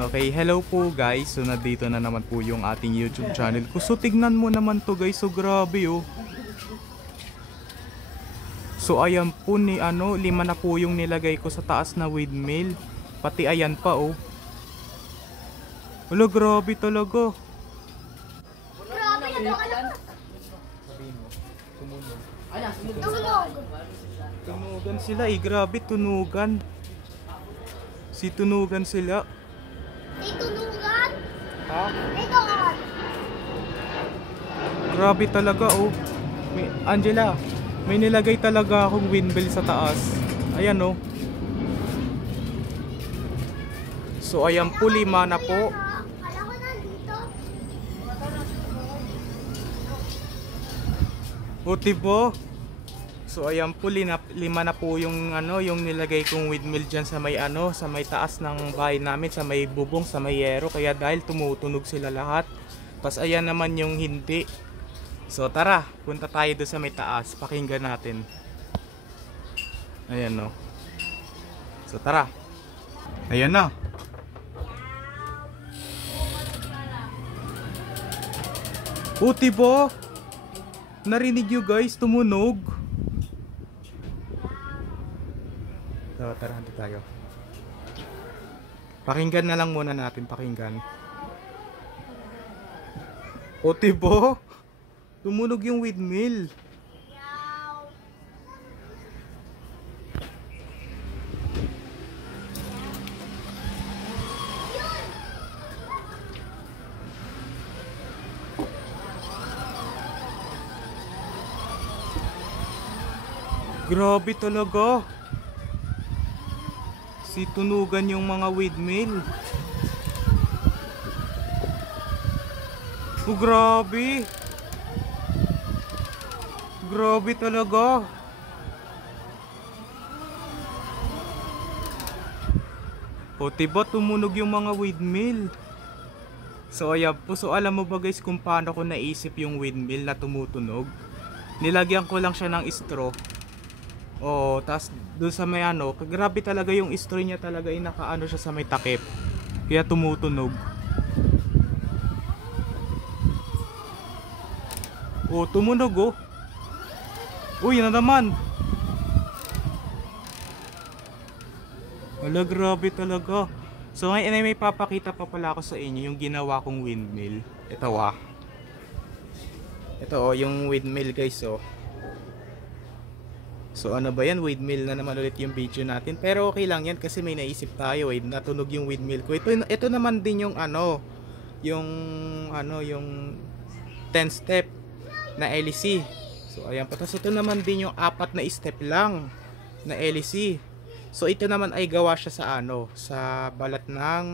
Okay, hello po guys. So nandito na naman po yung ating YouTube channel ko. So tignan mo naman to guys. So grabe oh. So ayan po ni ano, 5 na po yung nilagay ko sa taas na windmill. Pati ayan pa oh. Wala, grabe talaga. Grabe na Tunugan sila eh, grabe tunugan. Si tunugan sila. Itunugan? Ha? Itunugan? Grabe talaga oh. Angela, may nilagay talaga akong windmill sa taas. Ayan oh. So ayan po, 5 na po. Kala ko nandito. O diba? So ayan po, 5 na po yung ano, yung nilagay kong windmill diyan sa may ano, sa may taas ng bahay namin, sa may bubong, sa may yero, kaya dahil tumutunog sila lahat. Tapos ayan naman yung hindi. So tara, punta tayo doon sa may taas, pakinggan natin. Ayan no. So tara. Ayan na. O diba? Narinig nyo guys, tumunog. So, tara, dito tayo. Pakinggan na lang muna natin, pakinggan. O diba? Tumunog yung windmill. Grabe talaga. Si tunugan yung mga windmill. Oh, grabe. Grabe talaga. O diba tumunog yung mga windmill. So ayan po. So alam mo ba guys kung paano ko naisip yung windmill na tumutunog? Nilagyan ko lang siya ng straw. Oo, tas doon sa may ano, grabe talaga yung straw niya talaga, nakaano siya sa may takip. Kaya tumutunog. Oh, tumunog oh. Uy, yan na naman. Wala, grabe talaga. So ngayon ay may papakita pa pala ako sa inyo yung ginawa kong windmill. Ito ah. Ito oh, yung windmill guys oh. So ano ba yan, windmill na naman ulit yung video natin. Pero okay lang yan kasi may naisip tayo eh, natunog yung windmill ko. Ito naman din yung ano, yung 10 step na LEC. So ayan pa. Tapos ito naman din yung 4 na step lang na LEC. So ito naman ay gawa siya sa ano, sa balat ng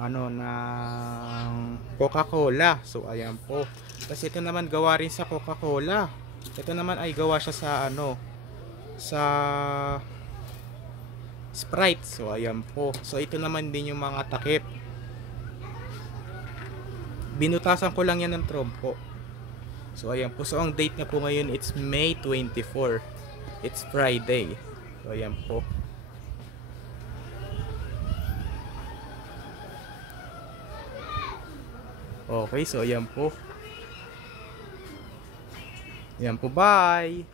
ano, ng Coca-Cola. So ayan po. Tapos ito naman gawa rin sa Coca-Cola. Ito naman ay gawa siya sa ano, sa Sprite. So ayan po. So ito naman din yung mga takip. Binutasan ko lang yan ng trompo. So ayan po. So ang date na po ngayon, it's May 24. It's Friday. So ayan po. Okay, so ayan po. Ayan po, bye.